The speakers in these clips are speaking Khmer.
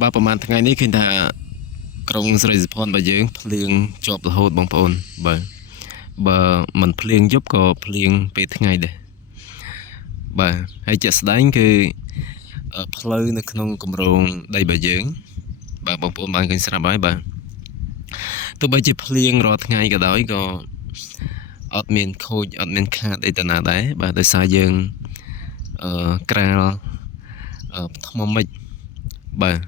បើប្រហែលថ្ងៃនេះឃើញថាក្រុងស្រីសុផាន់របស់យើងភ្លៀងជាប់រហូតបងប្អូនបើមិនភ្លៀងយប់ក៏ភ្លៀងពេលថ្ងៃដែរបាទហើយជាក់ស្ដែងគឺផ្លូវនៅក្នុងគម្រោងដីរបស់យើងបាទបងប្អូនបានឃើញស្រាប់ហើយបាទទោះបីជាភ្លៀងរាល់ថ្ងៃក៏ដោយក៏អត់មានខូចអត់មានខាតអីទៅណាដែរបាទដោយសារយើងក្រាលថ្មមិចបាទ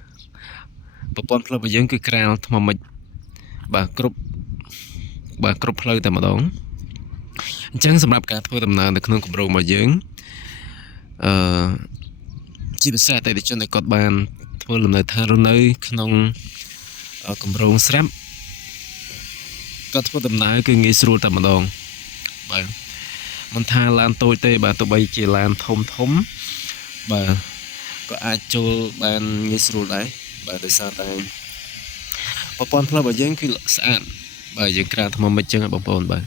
ប្រព័ន្ធផ្លូវរបស់យើងគឺក្រាលថ្មមិចបាទគ្រប់ផ្លូវតែម្ដងអញ្ចឹងសម្រាប់ការធ្វើដំណើរនៅក្នុងគម្រោងរបស់យើងជាពិសេសអតិថិជនដែលគាត់បានធ្វើលំនៅឋានរស់នៅក្នុងគម្រោងស្រាប់គាត់ធ្វើដំណើរគឺងាយស្រួលតែម្ដងបាទមិនថាឡានតូចទេបាទទោះបីជាឡានធំបាទក៏អាចចូលបានងាយស្រួលដែរបាទដោយសារតែប្រព័ន្ធផ្លូវរបស់យើងគឺស្អាតបាទយើងក្រាលថ្មមិចចឹងបងប្អូនបាទ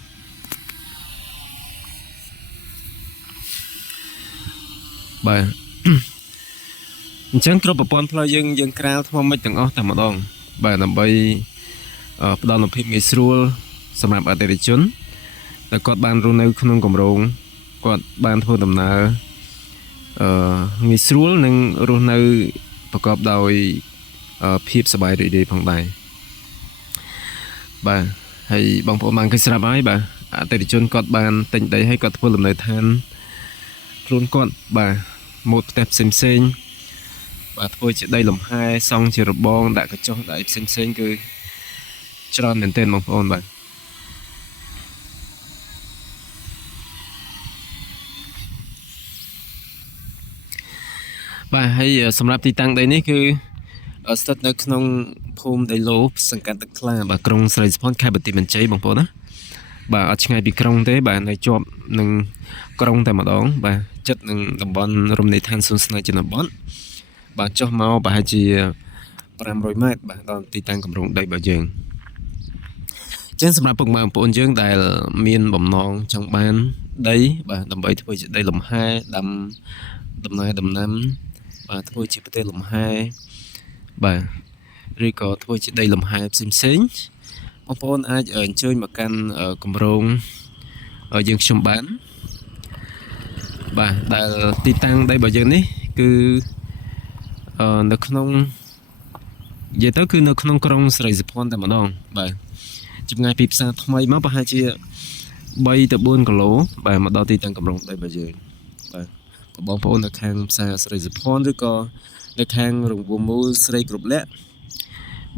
អញ្ចឹងគ្រប់ប្រព័ន្ធផ្លូវយើងក្រាលថ្មមិចទាំងអស់តែម្ដងបាទដើម្បីផ្ដល់នូវភាពងាយស្រួលសម្រាប់អតិថិជនដែលគាត់បានរស់នៅក្នុងគម្រោងគាត់បានធ្វើដំណើរងាយស្រួលនិងរស់នៅប្រកបដោយភាពសប្បាយរីករាយផងដែរបាទហើយបងប្អូនបានឃើញស្រាប់ហើយបាទអតិថិជនគាត់បានទិញដីហើយគាត់ធ្វើលំនៅឋានខ្លួនគាត់បាទម៉ូតផ្ទះផ្សេងបាទធ្វើជាដីលំហែសង់ជារបងដាក់កញ្ចុះដាក់ផ្សេងគឺច្រើនមែនទែនបងប្អូនបាទហើយសម្រាប់ទីតាំងដីនេះគឺស្ថិតនៅក្នុងភូមិដីឡូសង្កាត់ទឹកថ្លាបាទក្រុងស្រីសុផាន់ខេត្តបន្ទាយមានជ័យបងប្អូនណាបាទអត់ឆ្ងាយពីក្រុងទេបាទនៅជាប់នឹងក្រុងតែម្ដងបាទជិតនឹងតំបន់រមណីយដ្ឋានសួនស្នេហ៍ជនបទបាទចុះមកប្រហែលជា500ម៉ែត្របាទដល់ទីតាំងគម្រោងដីរបស់យើងចឹងសម្រាប់ពុកម៉ែបងប្អូនយើងដែលមានបំណងចង់បានដីបាទដើម្បីធ្វើជាដីលំហែដាំដំណាំបាទធ្វើជាប្រទេសលំហែបាទឬក៏ធ្វើជាដីលំហែផ្សេងបងប្អូនអាចអញ្ជើញមកកាន់គម្រោងយើងខ្ញុំបានបាទដែលទីតាំងដីរបស់យើងនេះគឺនៅក្នុងនិយាយទៅគឺនៅក្នុងក្រុងស្រីសុផាន់តែម្ដងបាទចម្ងាយពីផ្សារថ្មីមកប្រហែលជា3ទៅ4គីឡូបាទមកដល់ទីតាំងគម្រោងដីរបស់យើងបាទបងប្អូននៅខាងផ្សារស្រីសុផាន់ឬក៏នៅខាងរង្វង់មូលស្រីគ្រប់លក្ខ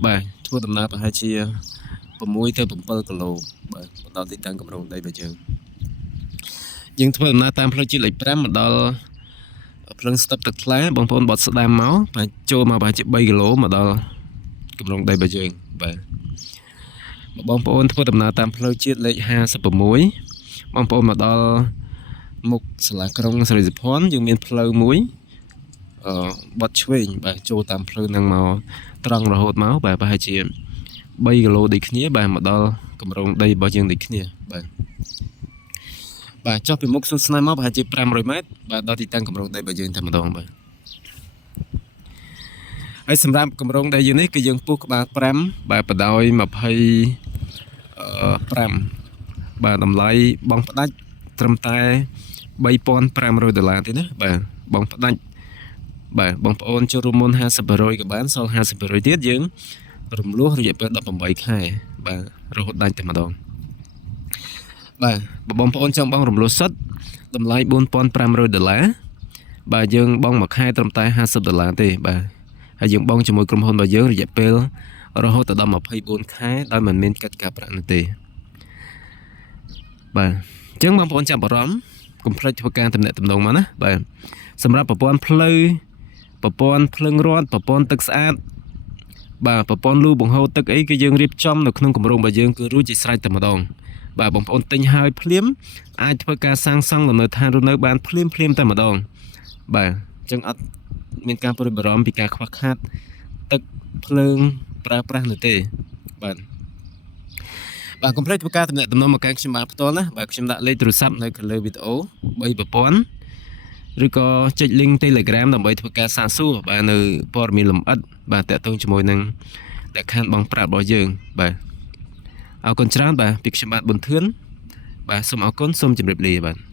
បាទធ្វើដំណើរប្រហែលជា6ទៅ7គីឡូបាទមកដល់ទីតាំងគម្រោងដីរបស់យើងធ្វើដំណើរតាមផ្លូវជាតិលេខ5មកដល់ភ្លឹងស្ទឹបទឹកថ្លាបងប្អូនបត់ស្ដាំមកបាទចូលមកប្រហែលជា3គីឡូមកដល់គម្រោងដីរបស់យើងបាទបងប្អូនធ្វើដំណើរតាមផ្លូវជាតិលេខ56បងប្អូនមកដល់មុខសាលាក្រុងស្រីសុផាន់យើងមានផ្លូវមួយបត់ឆ្វេងបាទចូលតាមផ្លូវហ្នឹងមកត្រង់រហូតមកបាទប្រហែលជា3គីឡូដូចគ្នាបាទមកដល់គម្រោងដីរបស់យើងដូចគ្នាបាទចុះពីមុខសួនស្នេហ៍មកប្រហែលជា500ម៉ែត្របាទដល់ទីតាំងគម្រោងដីរបស់យើងតែម្ដងបាទហើយសម្រាប់គម្រោងដីយើងនេះគឺយើងពុះក្បាល5បាទបដោយ25បាទតម្លៃបងផ្ដាច់ត្រឹមតែ$3,500ទេណាបាទបងផ្ដាច់បាទបងប្អូនចូលរួមមុន50%ក៏បានសល់50%ទៀតយើងរំលោះរយៈពេល18ខែបាទរហូតដាច់តែម្ដងបាទបងប្អូនចង់បងរំលោះសុទ្ធតម្លៃ$4,500បាទយើងបងមួយខែត្រឹមតែ$50ទេបាទហើយយើងបងជាមួយក្រុមហ៊ុនរបស់យើងរយៈពេលរហូតដល់24ខែដោយមិនមានកិច្ចការប្រាក់នោះទេបាទអញ្ចឹងបងប្អូនចាប់អារម្មណ៍កុំភ្លេចធ្វើការទំនាក់ទំនងមកណាបាទសម្រាប់ប្រព័ន្ធផ្លូវប្រព័ន្ធភ្លើងរត់ប្រព័ន្ធទឹកស្អាតបាទប្រព័ន្ធលូបង្ហូរទឹកអីគឺយើងរៀបចំនៅក្នុងគម្រោងរបស់យើងគឺរួចជាស្រេចតែម្ដងបាទបងប្អូនទិញហើយភ្លាមអាចធ្វើការសាងសង់លំនៅឋានរស់នៅបានភ្លាមតែម្ដងបាទអញ្ចឹងអត់មានការព្រួយបារម្ភពីការខ្វះខាតទឹកភ្លើងប្រើប្រាស់នោះទេបាទកុំភ្លេចធ្វើការទំនាក់ទំនងមកកាន់ខ្ញុំបានផ្ទាល់ណាបាទខ្ញុំដាក់លេខទូរស័ព្ទនៅខាងលើវីដេអូ3ប្រព័ន្ធ ឬក៏ចុច link Telegram ដើម្បីធ្វើការសាកសួរបាទនៅព័ត៌មានលម្អិតបាទតាក់ទងជាមួយនឹងលក្ខខណ្ឌបង់ប្រាក់របស់យើងបាទអរគុណច្រើនបាទពីខ្ញុំបាទប៊ុនធឿនបាទសូមអរគុណសូមជម្រាបលាបាទ